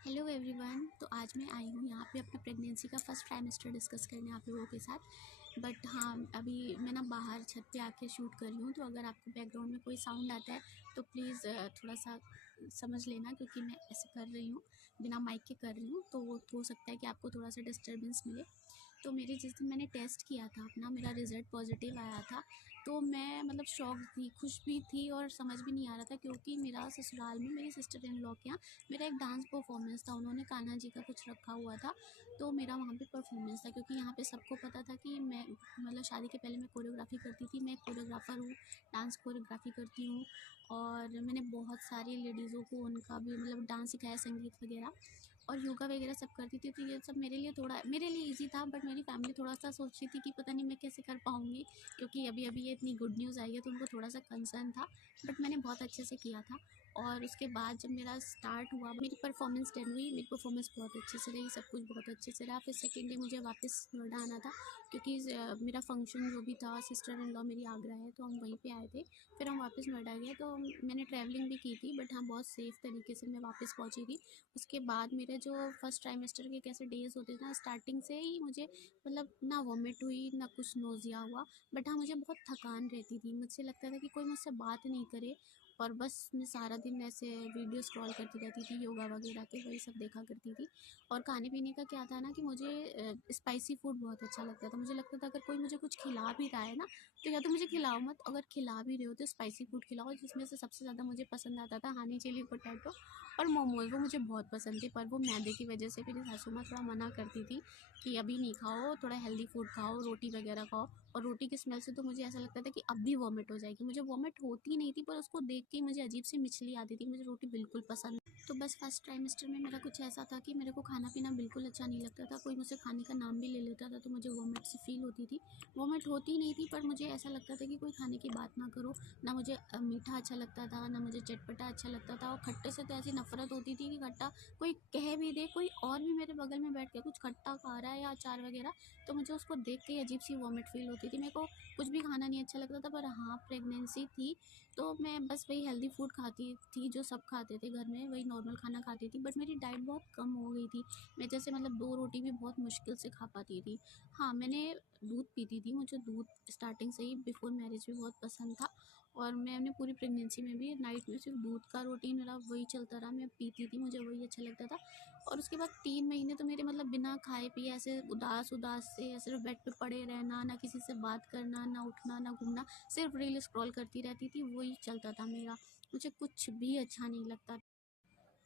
Hello everyone. तो आज मैं आई हूँ यहाँ पे अपना प्रेगनेंसी का फर्स्ट ट्राइमेस्टर डिस्कस करने आप लोगों के साथ। बट हाँ, अभी मैं ना बाहर छत पे आके शूट कर रही हूँ, तो अगर आपको बैकग्राउंड में कोई साउंड आता है तो प्लीज़ थोड़ा सा समझ लेना, क्योंकि मैं ऐसे कर रही हूँ, बिना माइक के कर रही हूँ, तो वो हो सकता है कि आपको थोड़ा सा डिस्टर्बेंस मिले। तो मेरे जिस दिन मैंने टेस्ट किया था अपना, मेरा रिज़ल्ट पॉजिटिव आया था, तो मैं मतलब शॉक थी, खुश भी थी और समझ भी नहीं आ रहा था, क्योंकि मेरा ससुराल में मेरी सिस्टर इन लॉ के यहाँ मेरा एक डांस परफॉर्मेंस था। उन्होंने कान्हा जी का कुछ रखा हुआ था, तो मेरा वहाँ पे परफॉर्मेंस था। क्योंकि यहाँ पे सबको पता था कि मैं मतलब शादी के पहले मैं कोरियोग्राफी करती थी, मैं एक कोरियोग्राफर हूँ, डांस कोरियोग्राफी करती हूँ। और मैंने बहुत सारी लेडीज़ों को उनका भी मतलब डांस सिखाया, संगीत वगैरह और योगा वगैरह सब करती थी। तो ये सब मेरे लिए ईज़ी था, बट मेरी फैमिली थोड़ा-सा सोच रही थी कि पता नहीं मैं कैसे कर पाऊँगी, क्योंकि अभी-अभी ये इतनी गुड न्यूज़ आई है, तो उनको थोड़ा-सा कंसर्न था। बट मैंने बहुत अच्छे से किया था। और उसके बाद जब मेरा स्टार्ट हुआ, मेरी परफॉर्मेंस डन हुई, मेरी परफॉर्मेंस बहुत अच्छे से रही, सब कुछ बहुत अच्छे से रहा। फिर सेकंड डे मुझे वापस नोएडा आना था, क्योंकि मेरा फंक्शन जो भी था, सिस्टर इन लॉ मेरी आगरा है, तो हम वहीं पे आए थे। फिर हम वापस नोएडा गए, तो मैंने ट्रैवलिंग भी की थी, बट हाँ, बहुत सेफ़ तरीके से मैं वापस पहुँची थी। उसके बाद मेरे जो फर्स्ट ट्राइमेस्टर के कैसे डेज़ होते थे ना, स्टार्टिंग से ही मुझे मतलब ना वॉमिट हुई, ना कुछ नोज़िया हुआ। बट हाँ, मुझे बहुत थकान रहती थी, मुझसे लगता था कि कोई मुझसे बात नहीं करे, और बस मैं सारा दिन ऐसे वीडियो स्क्रॉल करती रहती थी, योगा वगैरह के वही सब देखा करती थी। और खाने-पीने का क्या था ना कि मुझे स्पाइसी फूड बहुत अच्छा लगता था। मुझे लगता था अगर कोई मुझे कुछ खिला भी रहा है ना, तो या तो मुझे खिलाओ मत, अगर खिला भी रहे हो तो स्पाइसी फूड खिलाओ। जिसमें से सबसे ज़्यादा मुझे पसंद आता था हनी चिली पोटैटो और मोमोज़, वो मुझे बहुत पसंद थे। पर वो मैदे की वजह से मेरी सासू माँ थोड़ा मना करती थी कि अभी नहीं खाओ, थोड़ा हेल्दी फूड खाओ, रोटी वगैरह खाओ। और रोटी की स्मेल से तो मुझे ऐसा लगता था कि अब भी वॉमिट हो जाएगी। मुझे वॉमिट होती नहीं थी, पर उसको देख के मुझे अजीब सी मिचली आती थी। मुझे रोटी बिल्कुल पसंद नहीं। तो बस फर्स्ट ट्राइमेस्टर में मेरा कुछ ऐसा था कि मेरे को खाना-पीना बिल्कुल अच्छा नहीं लगता था। कोई मुझसे खाने का नाम भी ले लेता था तो मुझे वॉमिट सी फ़ील होती थी। वॉमिट होती नहीं थी, पर मुझे ऐसा लगता था कि कोई खाने की बात ना करो। ना मुझे मीठा अच्छा लगता था, ना मुझे चटपटा अच्छा लगता था। और खट्टे से तो ऐसी नफ़रत होती थी कि खट्टा कोई कह भी दे, कोई और भी मेरे बगल में बैठ के कुछ खट्टा खा रहा है या अचार वगैरह, तो मुझे उसको देख के ही अजीब सी वॉमिट फ़ील होती थी। मेरे को कुछ भी खाना नहीं अच्छा लगता था। पर हाँ, प्रेगनेंसी थी, तो मैं बस वही हेल्दी फूड खाती थी जो सब खाते थे घर में, वही नॉर्मल खाना खाती थी। बट मेरी डाइट बहुत कम हो गई थी। मैं जैसे मतलब 2 रोटी भी बहुत मुश्किल से खा पाती थी। हाँ, मैंने दूध पीती थी, मुझे दूध स्टार्टिंग से ही बिफ़ोर मैरिज भी बहुत पसंद था। और मैंने पूरी प्रेगनेंसी में भी नाइट में सिर्फ़ दूध का रूटीन मेरा वही चलता रहा, मैं पीती थी, मुझे वही अच्छा लगता था। और उसके बाद 3 महीने तो मेरे मतलब बिना खाए-पिए ऐसे उदास-उदास से सिर्फ़ बेड पे पड़े रहना, ना किसी से बात करना, ना उठना, ना घूमना, सिर्फ़ रील स्क्रॉल करती रहती थी, वही चलता था मेरा। मुझे कुछ भी अच्छा नहीं लगता।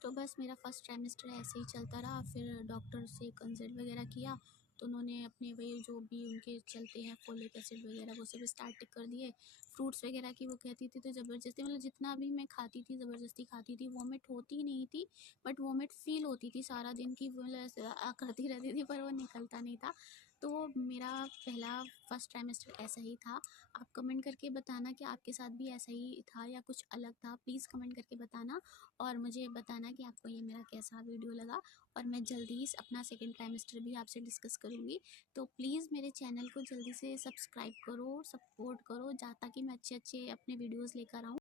तो बस मेरा फर्स्ट ट्राइमेस्टर ऐसे ही चलता रहा। फिर डॉक्टर से कंसल्ट वगैरह किया, तो उन्होंने अपने वही जो भी उनके चलते हैं फोलिक एसिड वगैरह वो सब स्टार्ट कर दिए। फ्रूट्स वगैरह की वो कहती थी, तो ज़बरदस्ती मतलब जितना भी मैं खाती थी ज़बरदस्ती खाती थी। वॉमिट होती नहीं थी, बट वॉमिट फ़ील होती थी सारा दिन की, मतलब ऐसे करती रहती थी, पर वो निकलता नहीं था। तो मेरा पहला फर्स्ट ट्राइमेस्टर ऐसा ही था। आप कमेंट करके बताना कि आपके साथ भी ऐसा ही था या कुछ अलग था, प्लीज़ कमेंट करके बताना। और मुझे बताना कि आपको ये मेरा कैसा वीडियो लगा। और मैं जल्दी ही अपना सेकंड ट्राइमेस्टर भी आपसे डिस्कस करूँगी। तो प्लीज़ मेरे चैनल को जल्दी से सब्सक्राइब करो, सपोर्ट करो, ताकि मैं अच्छे-अच्छे अपने वीडियोज़ लेकर आऊँ।